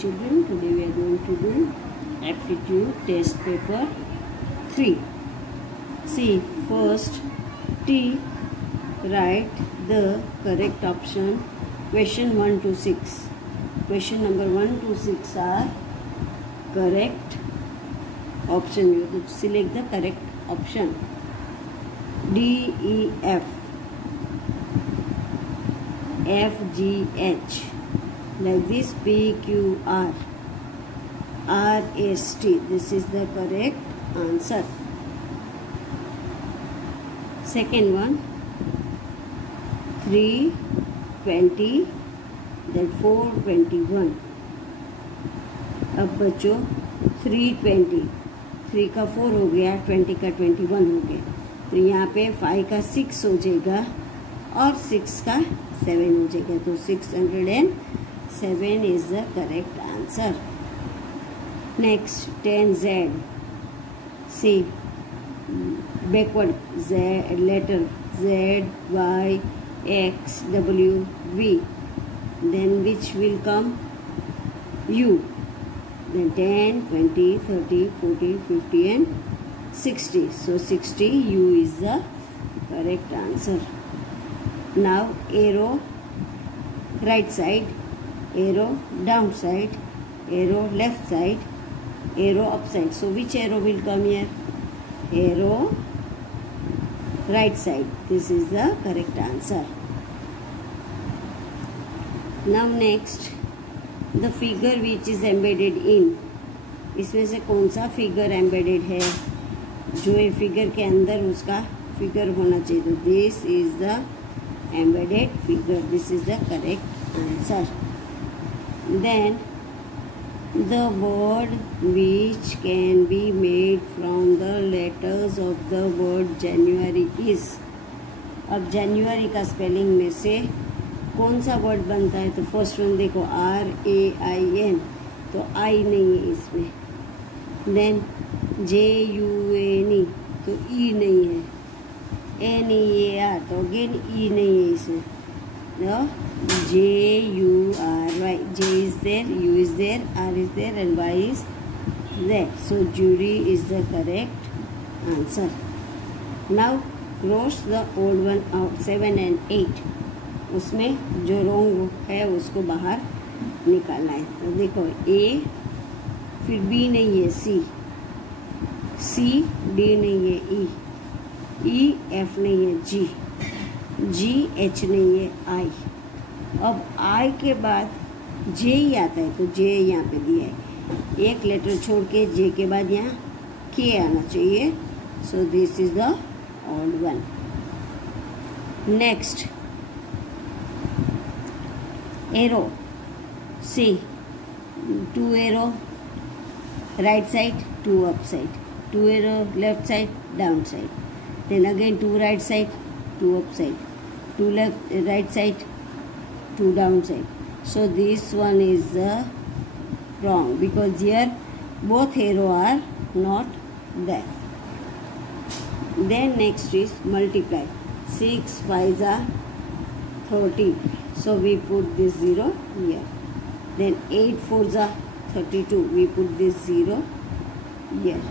children, today we are going to do aptitude test paper 3. See, first T, write the correct option. Question 1 to 6. Question number 1 to 6 are correct option. You have to select the correct option. D, E, F, F, G, H, like this. P, Q, R, R, S, T. This is the correct answer. Second one, 3, 20, then 4, 21. अब बच्चों 3, 20, 3 का 4 हो गया, 20 का 21 हो गया, तो यहाँ पे 5 का 6 हो जाएगा और 6 का 7 हो जाएगा, तो 607 is the correct answer. Next 10Z. See, backward Z, letter Z, Y, X, W, V. Then which will come? U. Then 10, 20, 30, 40, 50 and 60. So 60, U is the correct answer. Now arrow right side, arrow down side, arrow left side, arrow upside. So which arrow will come here? Arrow right side. This is the correct answer. Now next, the figure which is embedded in. इसमें से कौन सा figure embedded है जो ये figure के अंदर उसका फिगर होना चाहिए, तो this is the embedded figure. This is the correct answer. Then the word which can be made from the letters of the word January is. अब जनवरी का स्पेलिंग में से कौन सा वर्ड बनता है, तो फर्स्ट वन देखो RAIN, तो आई नहीं है इसमें. देन JUNE, तो ई नहीं है. NEAR, तो अगेन ई नहीं है इसमें. JURY, J is there, U is there, R is there and Y is there. So jury is the correct answer. Now cross the old one out. 7 and 8, उसमें जो wrong है उसको बाहर निकालना है. तो देखो A, फिर B नहीं है, C D नहीं है, E F नहीं है, G H नहीं है, I. अब I के बाद J ही आता है, तो J यहाँ पे दिया है. एक लेटर छोड़ के J के बाद यहाँ K आना चाहिए. So this is the odd one. Next arrow. See, 2 arrow right side, 2 up side, 2 arrow left side, down side. Then again 2 right side, 2 up side, 2 left right side, 2 down side. So this one is wrong because here both arrow are not there. Then next is multiply. 6 5s are 30. So we put this 0 here. Then 8 4s are 32. We put this 0 here.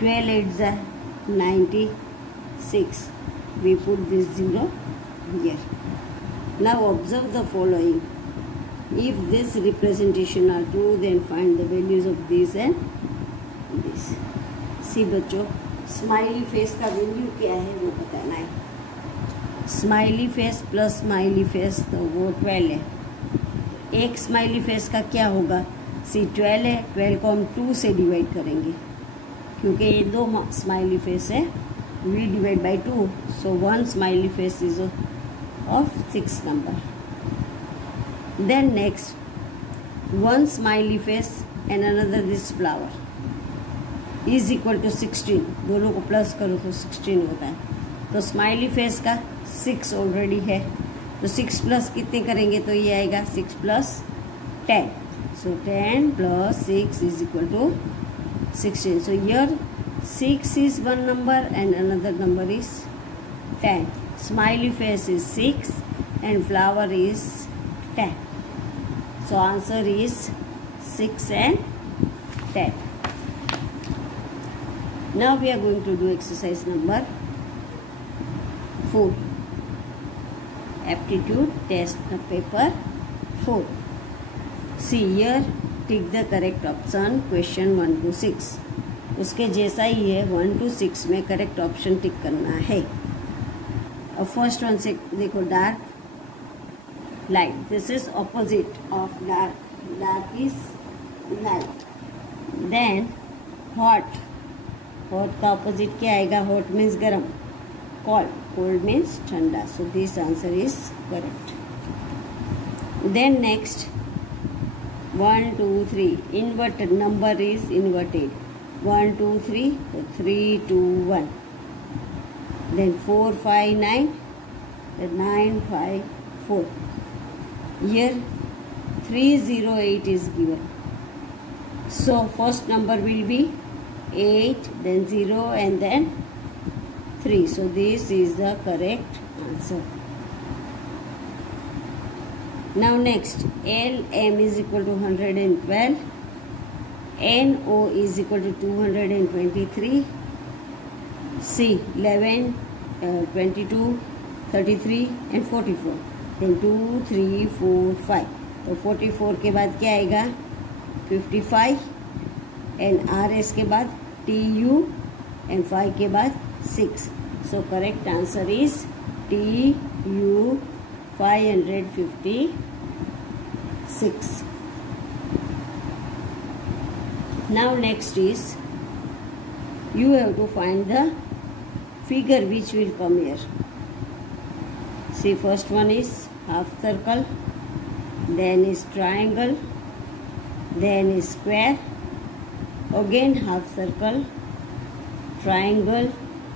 12 8s are 96. We put this 0 here. Now observe the following. If this representation are true, then find the values of this and this. See बच्चों, smiley face का value क्या है वो बताना है. Smiley face plus smiley face, तो वो 12 है. एक स्माइली फेस का क्या होगा, सी 12 है, 12 को हम 2 से डिवाइड करेंगे क्योंकि ये 2 स्माइली फेस है. We divide by 2, so 1 smiley face is of 6 number. Then next 1 smiley face and another this flower is equal to 16. दोनों को प्लस करो तो 16 होता है. तो स्माइली फेस का 6 ऑलरेडी है, तो 6 प्लस कितने करेंगे तो ये आएगा 6 plus 10. So 10 plus 6 is equal to 16. So here 6 is one number and another number is 10. Smiley face is 6 and flower is 10. So answer is 6 and 10. Now we are going to do exercise number 4. Aptitude test paper 4. See here, tick the correct option question 1 to 6. उसके जैसा ही है 1 to 6 में correct option tick करना है. अब first one से देखो, dark light. This is opposite of dark. Dark is light. Then hot. Hot का ऑपोजिट क्या आएगा? हॉट मीन्स गर्म. कोल्ड. कोल्ड मीन्स ठंडा. So this answer is correct. Then next 1 2 3. Inverted number is inverted. 1 2 3. So 3 2 1. Then 4 5 9. Then 9 5 4. Here 3 0 8 is given. So first number will be 8, then 0, and then 3. So this is the correct answer. Now next, LM is equal to 112. NO is equal to 223. C 11, 22, 33 and 44. Then 2 3 4 5. तो 44 के बाद क्या आएगा? 55. And RS के बाद TU and 5 के बाद 6. So correct answer is TU 556. Now next is you have to find the figure which will come here. See, first one is half circle, then is triangle, then is square, again half circle, triangle,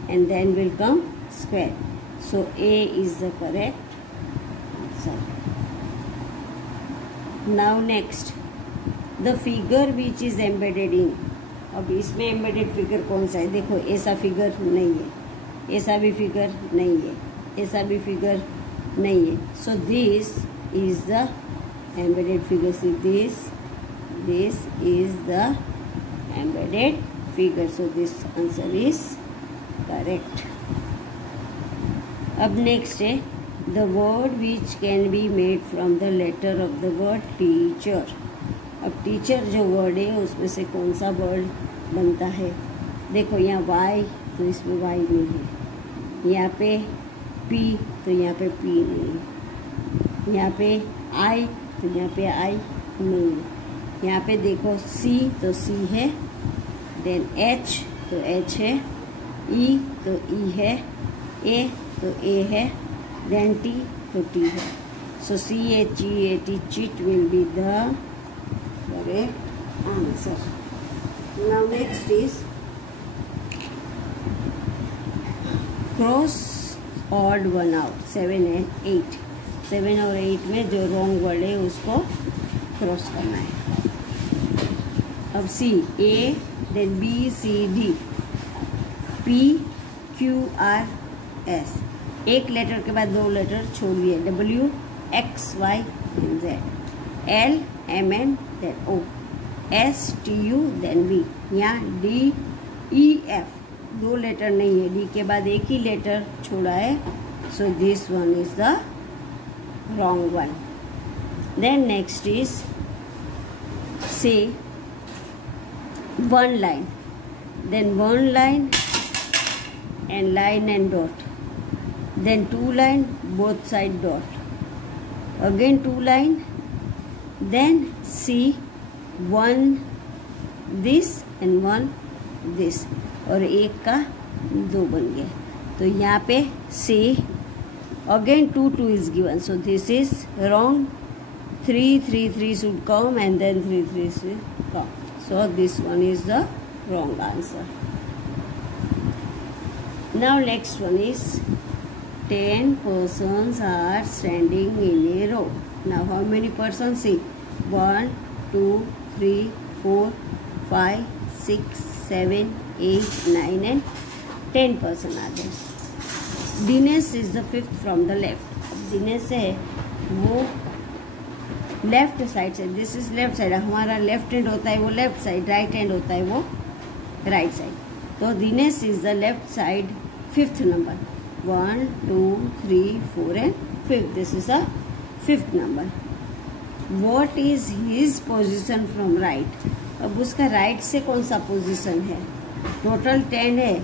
and then will come square. So A is the correct answer. Now next, the figure which is embedded in. अब इसमें embedded figure कौन सा है? देखो, ऐसा figure नहीं है, ऐसा भी फिगर नहीं है, ऐसा भी फिगर नहीं है. So this is the embedded figure. See this is the embedded figure. So this answer is correct. अब नेक्स्ट है the word which can be made from the letter of the word teacher. अब teacher जो word है उसमें से कौन सा word बनता है? देखो, यहाँ Y तो इसमें Y नहीं है, यहाँ पे P तो यहाँ पे P नहीं है, यहाँ पे I तो यहाँ पे I नहीं है, यहाँ पे देखो C तो C है, देन H तो H है, E तो E है, A तो A है, देन T तो T है. सो CHEAT cheat will be the correct answer. Now next is cross odd one out. 7 and 8. 7 और 8 में जो रॉन्ग वर्ड है उसको क्रॉस करना है. अब C A, then B C D, P Q R S. एक लेटर के बाद 2 लेटर छोड़ दिए. W X Y and Z. L M N then O. S T U then V. यहाँ D E F 2 लेटर नहीं है, D के बाद एक ही लेटर छोड़ा है. So this one is the wrong one. Then next is से 1 line, then 1 line and line and dot, then 2 line both side dot, again 2 line, then see 1 this and 1 this, और एक का 2 बन गया. तो यहाँ पे C again 2 2 is given, so this is wrong. 3 3 3 should come and then 3 3 should come, so this one is the wrong answer. Now next one is 10 persons are standing in a row. Now how many persons? See, 1 2 3 4 5 6 7 8 9 and 10 person are there. Dinesh is the 5th from the left. Dinesh है वो left side से, this is left side, हमारा left hand होता है वो left side, right hand होता है वो राइट साइड. तो Dinesh is the left side, fifth number. 1 2 3 4 and fifth, this is a fifth number. What is his position from right. अब उसका राइट से कौन सा पोजिशन है. टोटल 10 है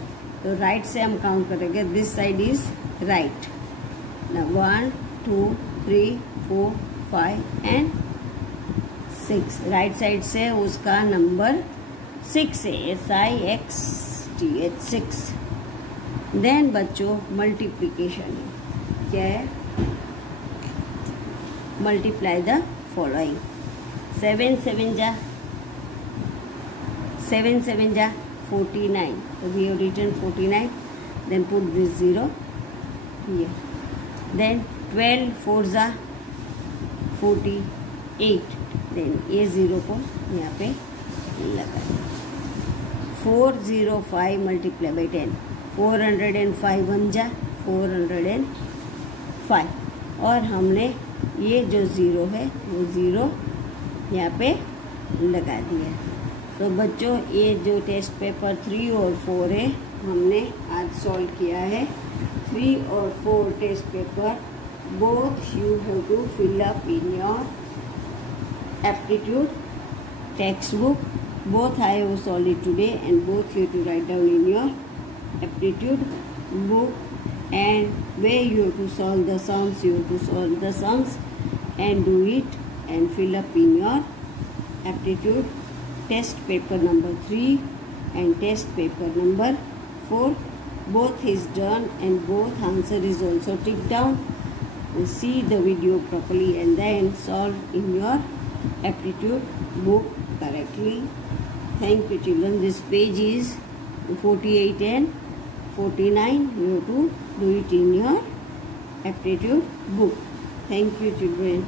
तो राइट से हम काउंट करेंगे. This side is right. 1 2 3 4 5 and 6. Right side से उसका नंबर 6 है. SIXTH 6. देन बच्चों मल्टीप्लीकेशन है. क्या है. Multiply the following. 7 7 जा 49. So we have written 49. Then put this 0 here. Then 12 4 जा 48. Then ये 0 को यहाँ पे लगा. 405 multiply by 10. 405 1 जा 405. और हमने ये जो 0 है वो 0 यहाँ पे लगा दिया. तो बच्चों ये जो टेस्ट पेपर 3 और 4 है हमने आज सॉल्व किया है. 3 और 4 test paper both you have to fill up in your aptitude text book. Both I have solve it today and both you to write down in your aptitude book and where you have to solve the sums, you have to solve the sums and do it and fill up in your aptitude test paper number 3 and test paper number 4. Both is done and both answer is also ticked down. See the video properly and then solve in your aptitude book correctly. Thank you children. This page is 48 and 49. You have to do it in your aptitude book. Thank you children.